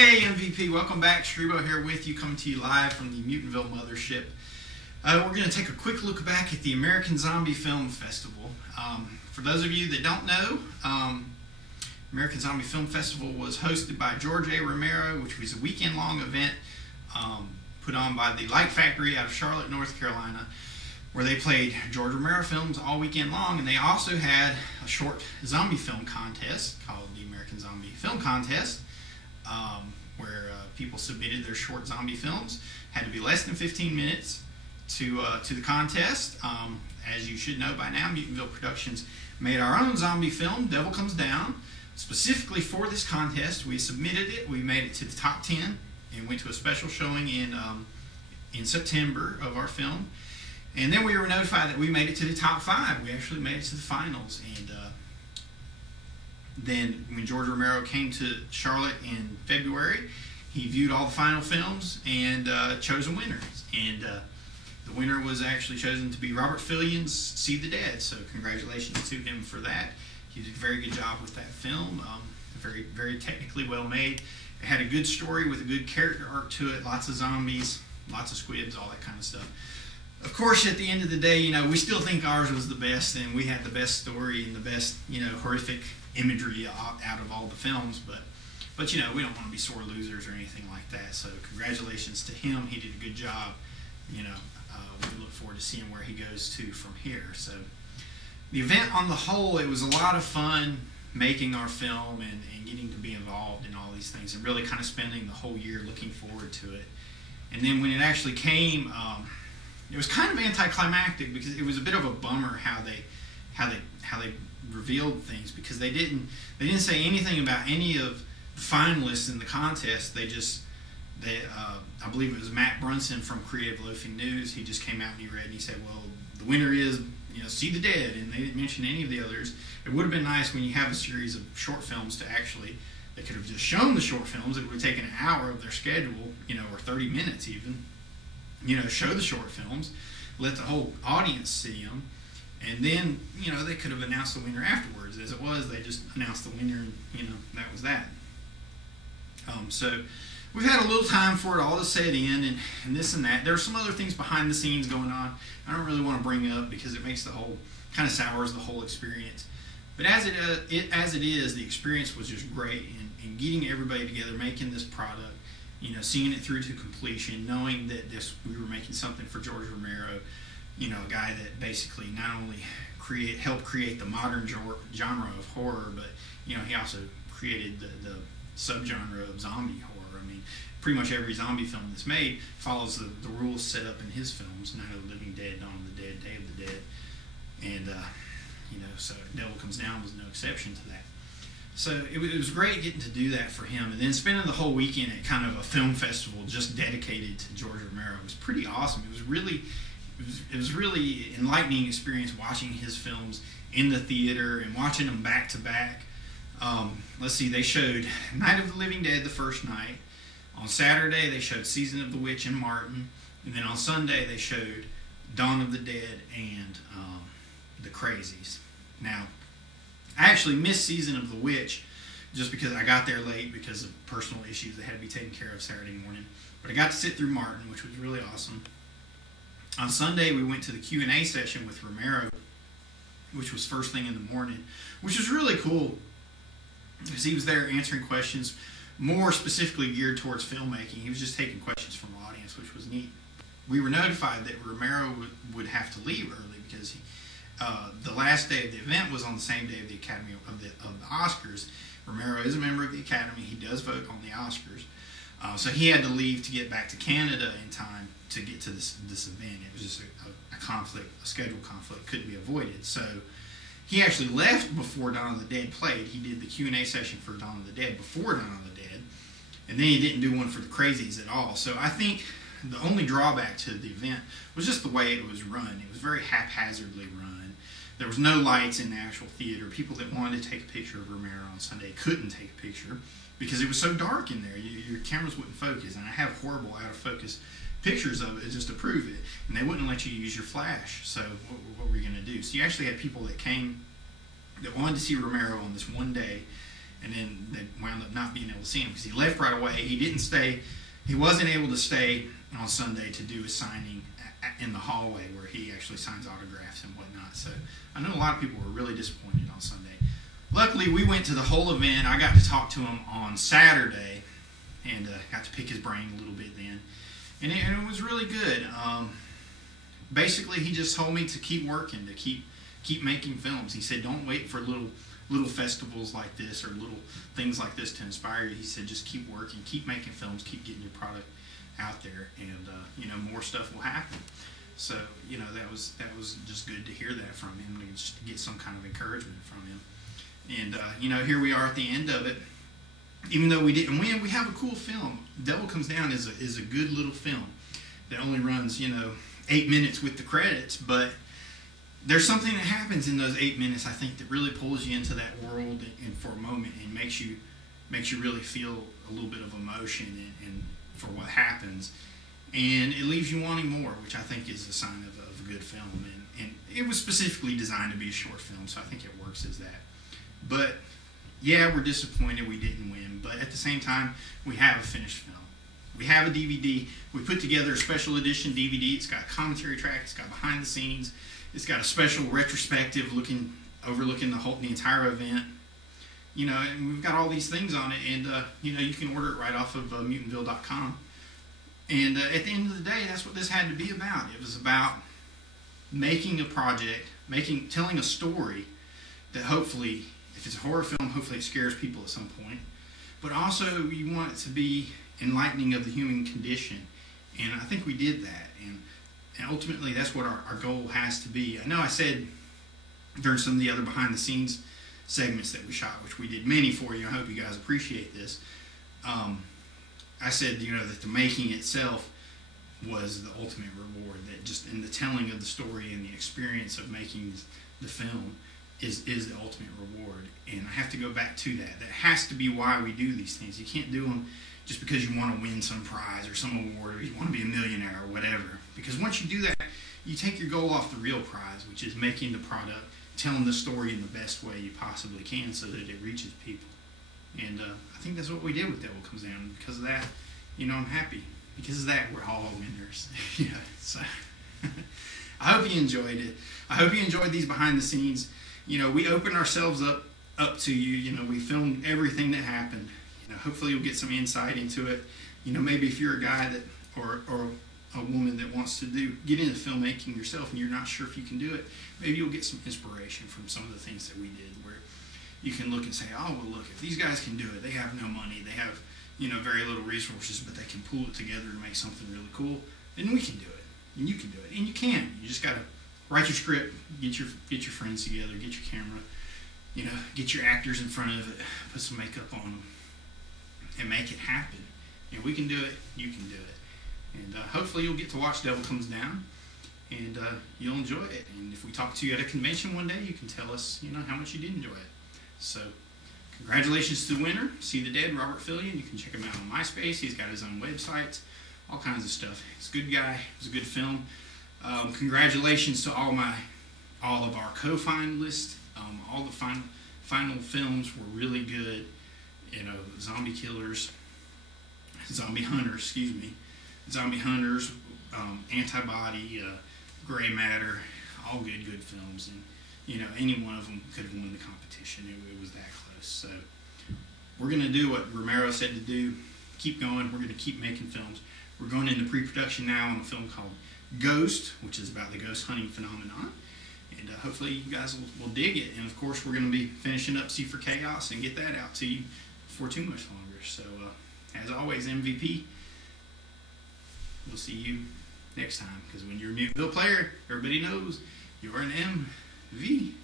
Hey MVP, welcome back. Streebo here with you, coming to you live from the Mutantville Mothership. We're going to take a quick look back at the American Zombie Film Festival. For those of you that don't know, American Zombie Film Festival was hosted by George A. Romero, which was a weekend-long event put on by the Light Factory out of Charlotte, North Carolina, where they played George Romero films all weekend long, and they also had a short zombie film contest called the American Zombie Film Contest, where people submitted their short zombie films. Had to be less than 15 minutes to the contest. As you should know by now, Mutantville Productions made our own zombie film, Devil Comes Down. Specifically for this contest, we submitted it. We made it to the top 10 and went to a special showing in September of our film. And then we were notified that we made it to the top 5. We actually made it to the finals. And then when George Romero came to Charlotte in February, he viewed all the final films and chose a winner. And the winner was actually chosen to be Robert Fillion's See the Dead. So congratulations to him for that. He did a very good job with that film. Very, very technically well made. It had a good story with a good character arc to it. Lots of zombies, lots of squids, all that kind of stuff. Of course, at the end of the day, we still think ours was the best, and we had the best story and the best, horrific imagery out of all the films. But we don't want to be sore losers or anything like that. So congratulations to him. He did a good job. We look forward to seeing where he goes to from here. So the event on the whole, it was a lot of fun making our film and getting to be involved in all these things and really kind of spending the whole year looking forward to it. And then when it actually came, it was kind of anticlimactic because it was a bit of a bummer how they revealed things, because they didn't say anything about any of the finalists in the contest. I believe it was Matt Brunson from Creative Loafing News. He just came out and he read and he said, well, the winner is See the Dead, and they didn't mention any of the others. It would have been nice when you have a series of short films to actually, they could have just shown the short films. It would have taken an hour of their schedule, or 30 minutes even, show the short films, let the whole audience see them, and then, they could have announced the winner afterwards. As it was, they just announced the winner, and, that was that. So we've had a little time for it all to set in and this and that. There are some other things behind the scenes going on I don't really want to bring up because it makes the whole, kind of sours the whole experience. But as it is, the experience was just great, and getting everybody together, making this product, seeing it through to completion, knowing that we were making something for George Romero, a guy that basically not only helped create the modern genre of horror, but he also created the subgenre of zombie horror. I mean, pretty much every zombie film that's made follows the rules set up in his films: Night of the Living Dead, Dawn of the Dead, Day of the Dead, and so Devil Comes Down was no exception to that. So it was great getting to do that for him, and then spending the whole weekend at kind of a film festival just dedicated to George Romero. It was pretty awesome. It was really enlightening experience watching his films in the theater and watching them back to back. Let's see, they showed Night of the Living Dead the first night. On Saturday they showed Season of the Witch and Martin, and then on Sunday they showed Dawn of the Dead and The Crazies. Now, I actually missed Season of the Witch just because I got there late because of personal issues that had to be taken care of Saturday morning. But I got to sit through Martin, which was really awesome. On Sunday, we went to the Q&A session with Romero, which was first thing in the morning, which was really cool because he was there answering questions more specifically geared towards filmmaking. He was just taking questions from the audience, which was neat. We were notified that Romero would have to leave early because the last day of the event was on the same day of the Academy of the Oscars. Romero is a member of the Academy. He does vote on the Oscars. So he had to leave to get back to Canada in time to get to this event. It was just a conflict, a schedule conflict, couldn't be avoided. So he actually left before Dawn of the Dead played. He did the Q&A session for Dawn of the Dead before Dawn of the Dead, and then he didn't do one for the Crazies at all. So I think the only drawback to the event was just the way it was run. It was very haphazardly run. There was no lights in the actual theater. People that wanted to take a picture of Romero on Sunday couldn't take a picture because it was so dark in there. Your cameras wouldn't focus, and I have horrible out-of-focus pictures of it just to prove it, and they wouldn't let you use your flash. So what were you going to do? So you actually had people that came that wanted to see Romero on this one day, and then they wound up not being able to see him because he left right away. He didn't stay. He wasn't able to stay on Sunday to do a signing in the hallway where he actually signs autographs and whatnot. So I know a lot of people were really disappointed on Sunday. Luckily, we went to the whole event. I got to talk to him on Saturday and got to pick his brain a little bit then. And it was really good. Basically, he just told me to keep working, to keep making films. He said, don't wait for little festivals like this or little things like this to inspire you. He said, just keep working, keep making films, keep getting your product out there, and more stuff will happen. So that was just good to hear that from him, and just to get some kind of encouragement from him. And here we are at the end of it. Even though we didn't win, we have a cool film. Devil Comes Down is a good little film that only runs 8 minutes with the credits, but there's something that happens in those 8 minutes, I think, that really pulls you into that world and for a moment and makes you really feel a little bit of emotion and for what happens, and it leaves you wanting more, which I think is a sign of a good film. And it was specifically designed to be a short film, so I think it works as that. But yeah, we're disappointed we didn't win, but at the same time, we have a finished film. We have a DVD. We put together a special edition DVD. It's got a commentary track. It's got behind the scenes. It's got a special retrospective overlooking the entire event. And we've got all these things on it, and you can order it right off of mutantville.com. And at the end of the day, that's what this had to be about. It was about making a project, telling a story that hopefully, if it's a horror film, hopefully it scares people at some point. But also, you want it to be enlightening of the human condition. And I think we did that. And ultimately, that's what our goal has to be. I know I said during some of the other behind-the-scenes segments that we shot, which we did many for you, I hope you guys appreciate this. I said, that the making itself was the ultimate reward. That just in the telling of the story and the experience of making the film is the ultimate reward. And I have to go back to that. That has to be why we do these things. You can't do them just because you want to win some prize or some award or you want to be a millionaire or whatever. Because once you do that, you take your goal off the real prize, which is making the product, telling the story in the best way you possibly can so that it reaches people. And I think that's what we did with Devil Comes Down. Because of that, I'm happy. Because of that, we're all winners. So I hope you enjoyed it. I hope you enjoyed these behind the scenes. We opened ourselves up to you. We filmed everything that happened. Hopefully you'll get some insight into it. Maybe if you're a guy that or a woman that wants to get into filmmaking yourself and you're not sure if you can do it, maybe you'll get some inspiration from some of the things that we did, where you can look and say, oh, well, look, if these guys can do it, they have no money, they have very little resources, but they can pull it together to make something really cool, then we can do it, and you can do it, and you can. You just got to write your script, get your friends together, get your camera, get your actors in front of it, put some makeup on them, and make it happen. We can do it, you can do it. And hopefully you'll get to watch Devil Comes Down, and you'll enjoy it. And if we talk to you at a convention one day, you can tell us, how much you did enjoy it. So, congratulations to the winner, See the Dead, Robert Fillion. You can check him out on MySpace. He's got his own website, all kinds of stuff. He's a good guy. It was a good film. Congratulations to all of our co-finalists. All the final films were really good. Zombie Hunters, Antibody, Gray Matter, all good films, and any one of them could have won the competition. It was that close. So we're going to do what Romero said to do. Keep going. We're going to keep making films. We're going into pre-production now on a film called Ghost, which is about the ghost hunting phenomenon. And hopefully you guys will dig it. And of course, we're going to be finishing up C for Chaos and get that out to you before too much longer. So as always, MVP, we'll see you next time. Because when you're a Mutantville player, everybody knows you're an MVP.